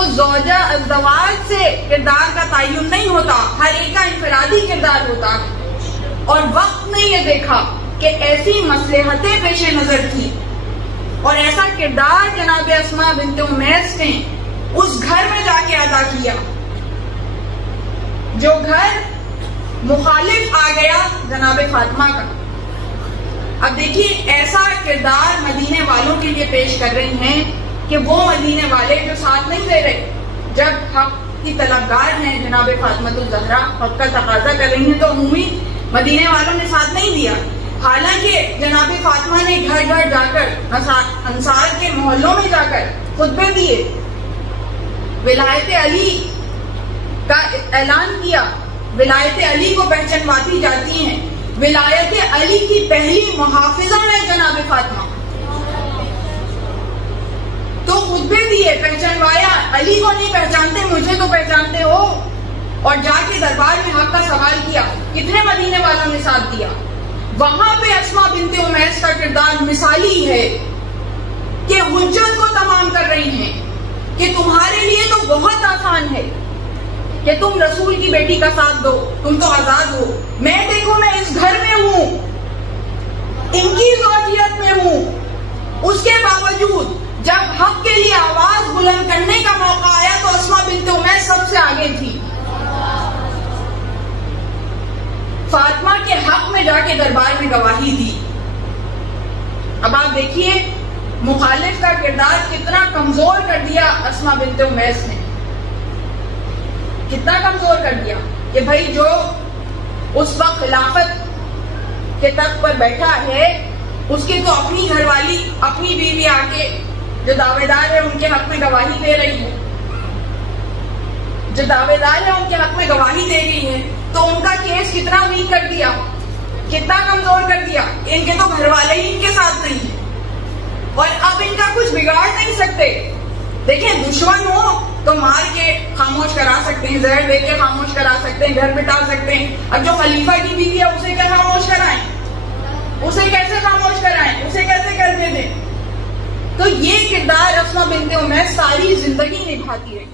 تو زوجہ ازدواج سے کردار کا تعین نہیں ہوتا، ہر ایک کا انفرادی کردار ہوتا ہے۔ اور وقت نے یہ دیکھا کہ ایسی مصلحتیں پیش نظر تھی اور ایسا کردار جناب اسماء بنت امیس نے اس گھر میں جا کے ادا کیا جو گھر مخالف آ گیا جناب فاطمہ کا۔ اب دیکھیے ایسا کردار مدینے والوں کے لیے پیش کر رہی ہیں کہ وہ مدینے والے جو ساتھ نہیں دے رہے، جب حق کی طلبگار ہیں جناب فاطمہ الزہرا، حق کا تقاضا کر رہی ہیں تو عمومی مدینے والوں نے ساتھ نہیں دیا۔ حالانکہ جناب فاطمہ نے گھر گھر جا کر انصار کے محلوں میں جا کر خطبے دیے، ولایت علی کا اعلان کیا، ولایت علی کو پہچانواتی جاتی ہیں، ولایت علی کی پہلی محافظہ ہے جناب فاطمہ، تو خطبے دیے، پہچانوایا، علی کو نہیں پہچانتے مجھے تو پہچانتے ہو، اور جا کے دربار میں حق کا سوال کیا۔ کتنے مدینے والوں نے ساتھ دیا؟ وہاں پہ اسماء بنت امیس کا کردار مثالی ہے کہ حجت کو تمام کر رہی ہیں کہ تمہارے لیے تو بہت آسان ہے کہ تم رسول کی بیٹی کا ساتھ دو، تم تو آزاد ہو، میں دیکھو میں اس گھر میں ہوں، ان کی زوجیت میں ہوں، اس کے باوجود جب حق کے لیے آواز بلند کرنے کا موقع آیا تو اسماء بنت امیس سب سے آگے تھی، فاطمہ کے حق میں جا کے دربار میں گواہی دی۔ اب آپ دیکھیے مخالف کا کردار کتنا کمزور کر دیا اسماء بنت امیس نے، کتنا کمزور کر دیا کہ بھائی جو اس وقت خلافت کے تخت پر بیٹھا ہے اس کی تو اپنی گھر والی، اپنی بیوی آ کے جو دعوے دار ہے ان کے حق میں گواہی دے رہی ہے، جو دعوے دار ہے ان کے حق میں گواہی دے رہی ہے، تو ان کا کیس کتنا ویک کر دیا، کتنا کمزور کر دیا، ان کے تو گھر والے ہی ان کے ساتھ نہیں ہیں اور اب ان کا کچھ بگاڑ نہیں سکتے۔ دیکھیں دشمن ہو تو مار کے خاموش کرا سکتے ہیں، زہر دے کے خاموش کرا سکتے ہیں، گھر بٹا سکتے ہیں، اب جو خلیفہ کی بیوی ہے اسے کیا خاموش کرائیں، اسے کیسے خاموش کرائیں، اسے کیسے کرنے دیں؟ تو یہ کردار اسماء بنت امیس ساری زندگی نبھاتی رہی۔